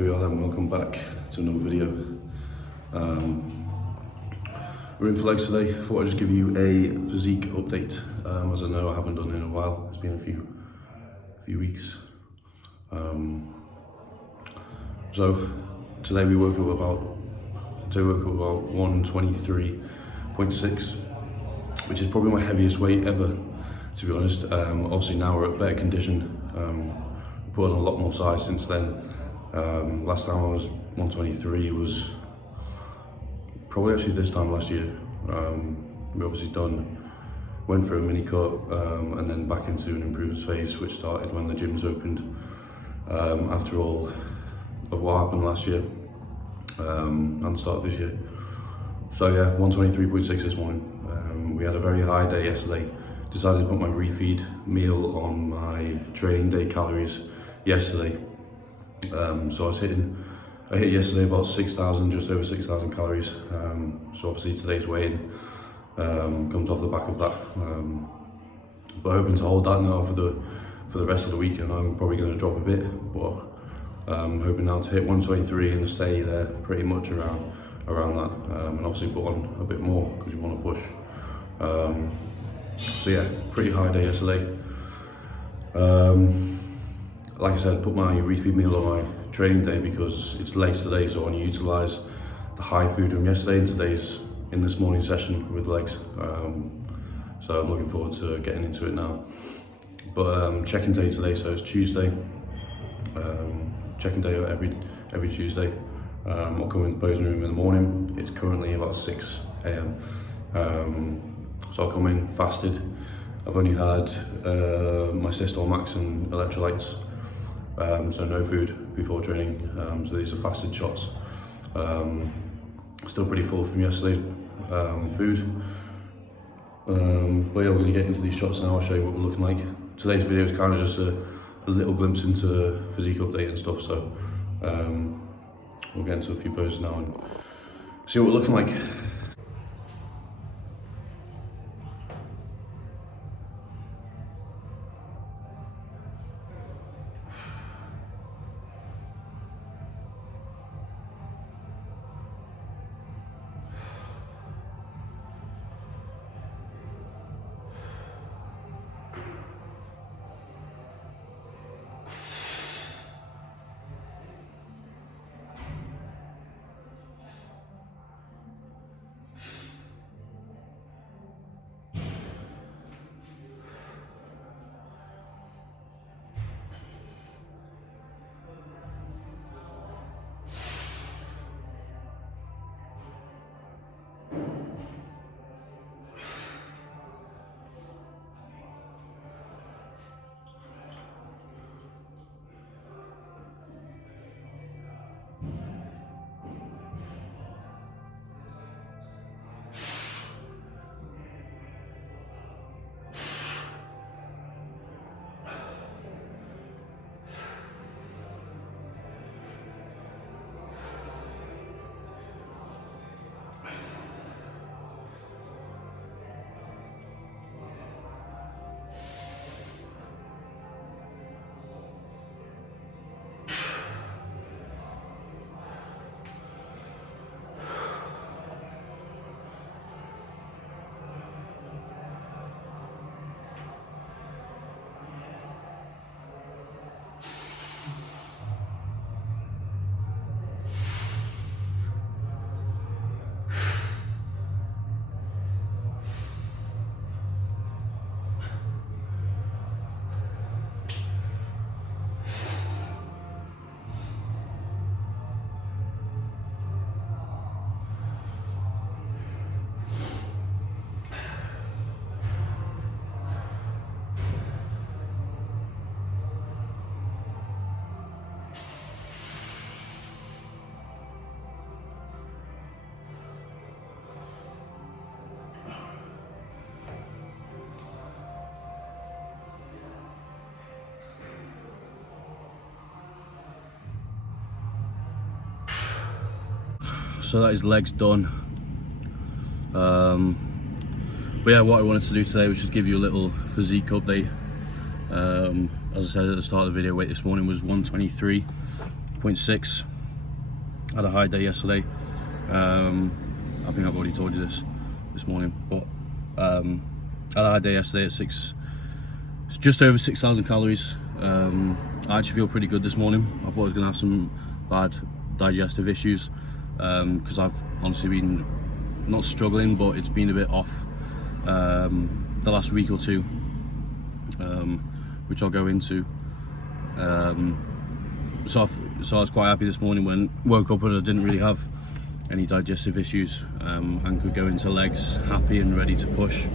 Here we are then, welcome back to another video. We're in for legs today. I thought I'd just give you a physique update, as I know I haven't done in a while. It's been a few weeks. So today we woke up about 123.6, which is probably my heaviest weight ever, to be honest. Obviously now we're at better condition. We put on a lot more size since then. Last time I was 123 was probably actually this time last year. We obviously went through a mini cut and then back into an improvement phase, which started when the gyms opened after all of what happened last year and the start of this year. So yeah, 123.6 this morning. We had a very high day yesterday. Decided to put my refeed meal on my training day calories yesterday. So I hit yesterday about 6,000, just over 6,000 calories. So obviously today's weigh-in comes off the back of that. But hoping to hold that now for the rest of the week, and I'm probably going to drop a bit, but hoping now to hit 123 and stay there pretty much around that, and obviously put on a bit more because you want to push. So yeah, pretty high day yesterday. Like I said, put my refeed meal on my training day because it's late today, so I want to utilise the high food from yesterday in this morning session with legs. So I'm looking forward to getting into it now. But check-in day today, so it's Tuesday. Check-in day every Tuesday. I'll come in the posing room in the morning. It's currently about 6 AM. So I'll come in fasted. I've only had my Systol Max and electrolytes. So no food before training, so these are fasted shots. Still pretty full from yesterday's food. But yeah, we're going to get into these shots now. I'll show you what we're looking like. Today's video is kind of just a little glimpse into physique update and stuff, so we'll get into a few poses now and see what we're looking like. So that is legs done. But yeah, what I wanted to do today was just give you a little physique update. As I said at the start of the video, weight this morning was 123.6. Had a high day yesterday. I think I've already told you this morning, but had a high day yesterday at it's just over 6,000 calories. I actually feel pretty good this morning. I thought I was going to have some bad digestive issues because I've honestly been not struggling, but it's been a bit off the last week or two, which I'll go into. So I was quite happy this morning when I woke up and I didn't really have any digestive issues, and could go into legs happy and ready to push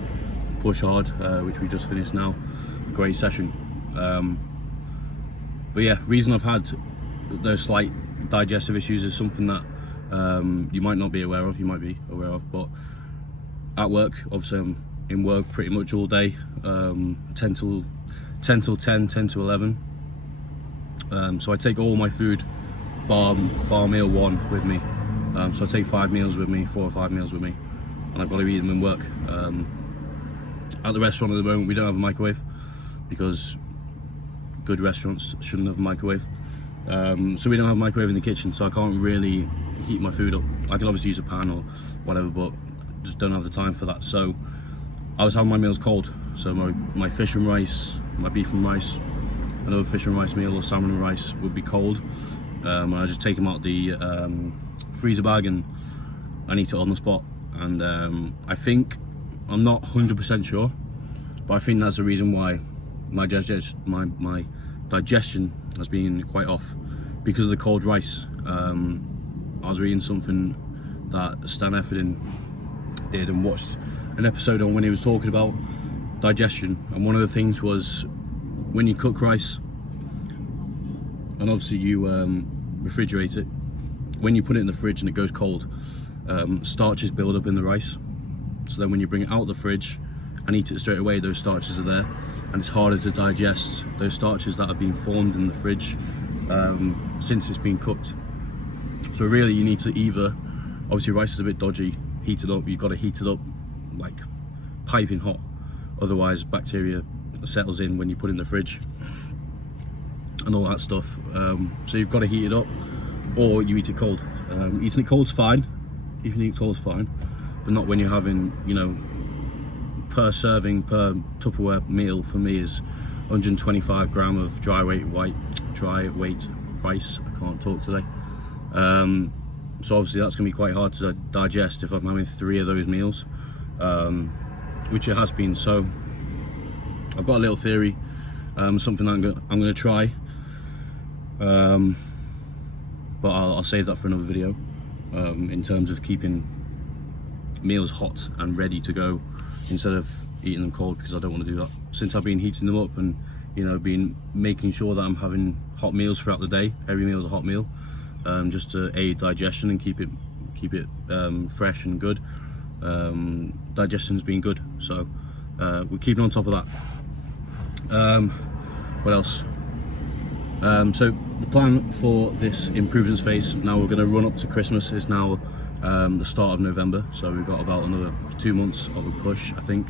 hard, which we just finished now. Great session. But yeah, reason I've had those slight digestive issues is something that you might not be aware of, you might be aware of, but at work, obviously I'm in work pretty much all day, 10 till 10 to 11. So I take all my food bar meal one with me. So I take 5 meals with me, 4 or 5 meals with me, and I've got to eat them in work. At the restaurant at the moment, we don't have a microwave because good restaurants shouldn't have a microwave. So we don't have a microwave in the kitchen, so I can't really heat my food up. I can obviously use a pan or whatever, but just don't have the time for that. So I was having my meals cold. So my fish and rice, my beef and rice, another fish and rice meal or salmon and rice would be cold. And I just take them out the freezer bag and I eat it on the spot. And I think, I'm not 100% sure, but I think that's the reason why my digestion has been quite off, because of the cold rice. I was reading something that Stan Efferdin did and watched an episode on when he was talking about digestion, and one of the things was when you cook rice, and obviously you refrigerate it, when you put it in the fridge and it goes cold, starches build up in the rice. So then when you bring it out of the fridge and eat it straight away, those starches are there, and it's harder to digest those starches that have been formed in the fridge since it's been cooked. So really you need to either, obviously rice is a bit dodgy, heat it up, you've got to heat it up like piping hot, otherwise bacteria settles in when you put it in the fridge and all that stuff. So you've got to heat it up, or you eat it cold. Eating it cold's fine, but not when you're having, per serving, per Tupperware meal for me is 125 gram of dry weight rice. I can't talk today. So obviously that's going to be quite hard to digest if I'm having 3 of those meals, which it has been. So I've got a little theory, something that I'm going to try, but I'll save that for another video, in terms of keeping meals hot and ready to go instead of eating them cold, because I don't want to do that. Since I've been heating them up and been making sure that I'm having hot meals throughout the day, every meal is a hot meal, just to aid digestion and keep it fresh and good. Digestion's been good, so we're keeping on top of that. What else? So the plan for this improvements phase, now we're going to run up to Christmas, is now the start of November, so we've got about another 2 months of a push, I think,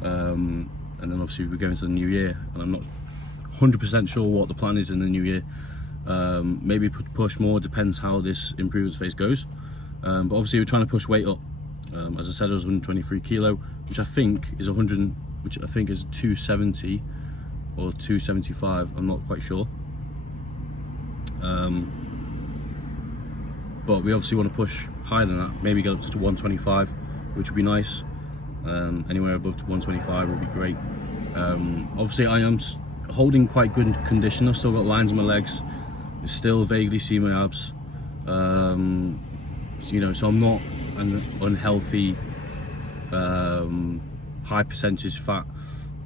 and then obviously we're going to the new year, and I'm not 100% sure what the plan is in the new year. Maybe push more, depends how this improvements phase goes, but obviously we're trying to push weight up. As I said, I was 123 kilo, which I think is 270 or 275, I'm not quite sure. But we obviously want to push higher than that, maybe get up to 125, which would be nice. Anywhere above to 125 would be great. Obviously I am holding quite good condition. I've still got lines in my legs, I still vaguely see my abs, so I'm not an unhealthy, high percentage fat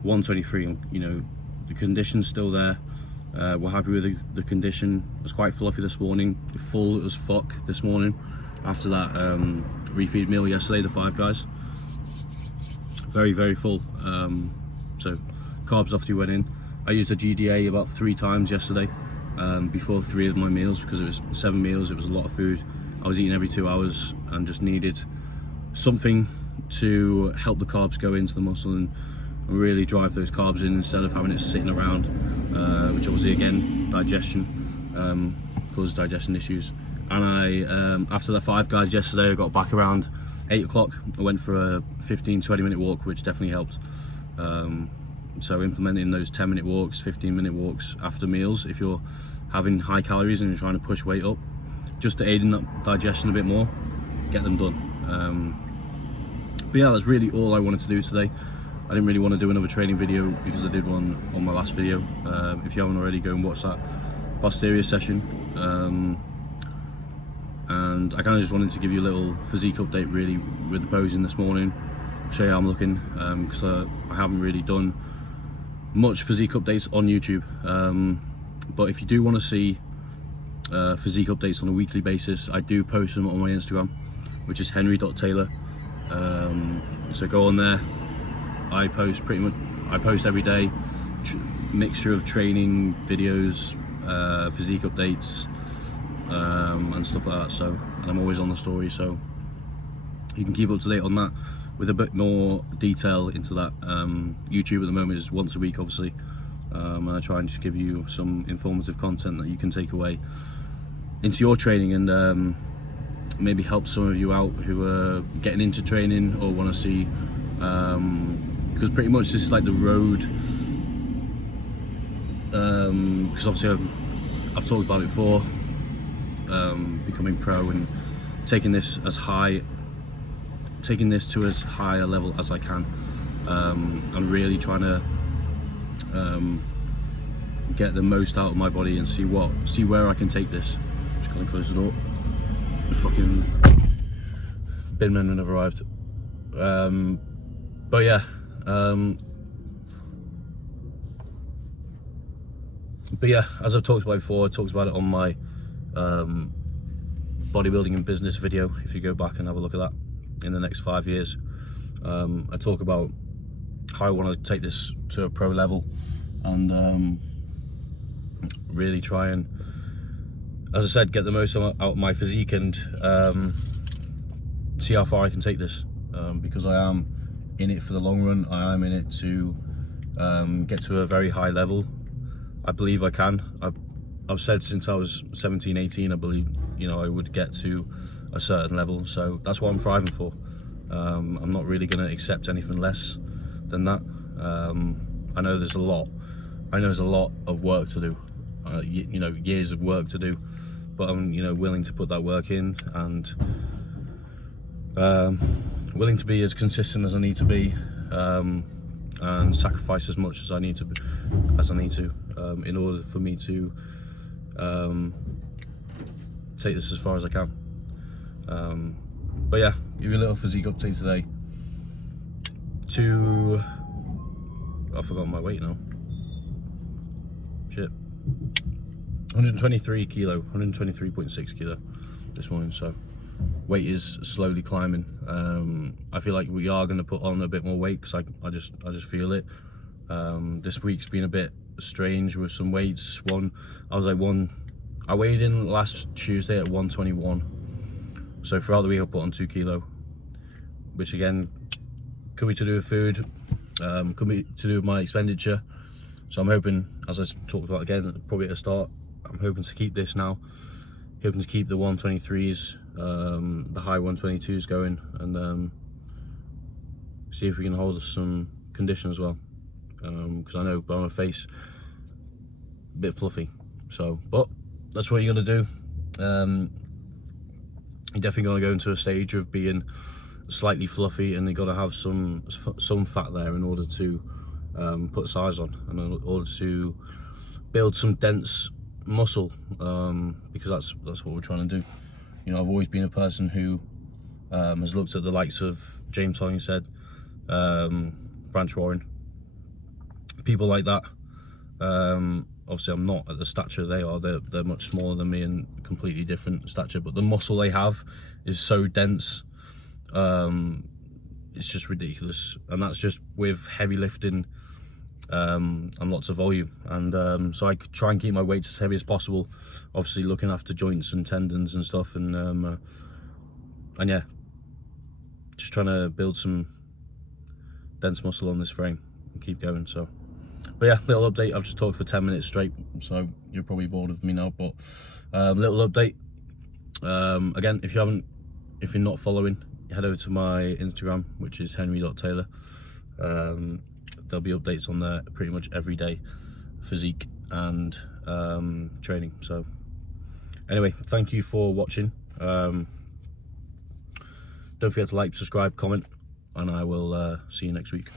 123. The condition's still there. We're happy with the condition. It was quite fluffy this morning, full as fuck this morning after that refeed meal yesterday, the 5 guys. Very, very full. So carbs after you went in. I used a GDA about 3 times yesterday, before 3 of my meals, because it was 7 meals, it was a lot of food. I was eating every 2 hours and just needed something to help the carbs go into the muscle and really drive those carbs in instead of having it sitting around, which obviously again, digestion, causes digestion issues. and I after the Five Guys yesterday, I got back around 8 o'clock. I went for a 15-20 minute walk, which definitely helped. So implementing those 10-minute walks, 15-minute walks after meals, if you're having high calories and you're trying to push weight up, just to aid in that digestion a bit more, get them done. But yeah, that's really all I wanted to do today. I didn't really want to do another training video because I did one on my last video. If you haven't already, go and watch that posterior session. And I kind of just wanted to give you a little physique update really with the posing this morning, show you how I'm looking, because I haven't really done much physique updates on YouTube. But if you do want to see physique updates on a weekly basis, I do post them on my Instagram, which is henry.taylor. So go on there. I post every day, mixture of training videos, physique updates, and stuff like that. So, and I'm always on the story, so you can keep up to date on that with a bit more detail into that. YouTube at the moment is once a week, obviously, and I try and just give you some informative content that you can take away into your training, and maybe help some of you out who are getting into training or want to see, because pretty much this is like the road, because obviously I've talked about it before, becoming pro and taking this to as high a level as I can. I'm really trying to get the most out of my body and see where I can take this. Just gonna close the door. The fucking bin men have arrived. But yeah, as I've talked about before, I talked about it on my bodybuilding and business video. If you go back and have a look at that in the next 5 years, I talk about how I want to take this to a pro level, and really try and, as I said, get the most out of my physique, and see how far I can take this, because I am in it for the long run. I am in it to get to a very high level. I believe I can. I've said since I was 17, 18, I believe, I would get to a certain level, so that's what I'm striving for. I'm not really going to accept anything less than that. I know there's a lot of work to do, years of work to do, but I'm willing to put that work in, and willing to be as consistent as I need to be, and sacrifice as much as I need to in order for me to take this as far as I can. But yeah, give you a little physique update today. I've forgotten my weight now. Shit. 123 kilo, 123.6 kilo this morning, so weight is slowly climbing. I feel like we are going to put on a bit more weight, because I just feel it. This week's been a bit strange with some weights. I weighed in last Tuesday at 121, so throughout the week I put on 2 kilo, which again could be to do with food, could be to do with my expenditure. So I'm hoping, as I talked about again probably at the start, I'm hoping to keep this now, hoping to keep the 123s, the high 122s going, and see if we can hold some condition as well, because I know on my face a bit fluffy. So, but that's what you're gonna do. You're definitely gonna go into a stage of being slightly fluffy, and you got to have some fat there in order to put size on, and in order to build some dense muscle, because that's what we're trying to do. I've always been a person who has looked at the likes of James Hollingshead, Branch Warren, people like that. Obviously I'm not at the stature they are, they're much smaller than me and completely different stature, but the muscle they have is so dense, it's just ridiculous, and that's just with heavy lifting and lots of volume. And so I try and keep my weights as heavy as possible, obviously looking after joints and tendons and stuff, and yeah, just trying to build some dense muscle on this frame and keep going. So, but yeah, little update. I've just talked for 10 minutes straight, so you're probably bored of me now, but little update. Again, if you're not following, head over to my Instagram, which is henry.taylor. There'll be updates on there pretty much every day, physique and training. So anyway, thank you for watching. Don't forget to like, subscribe, comment, and I will see you next week.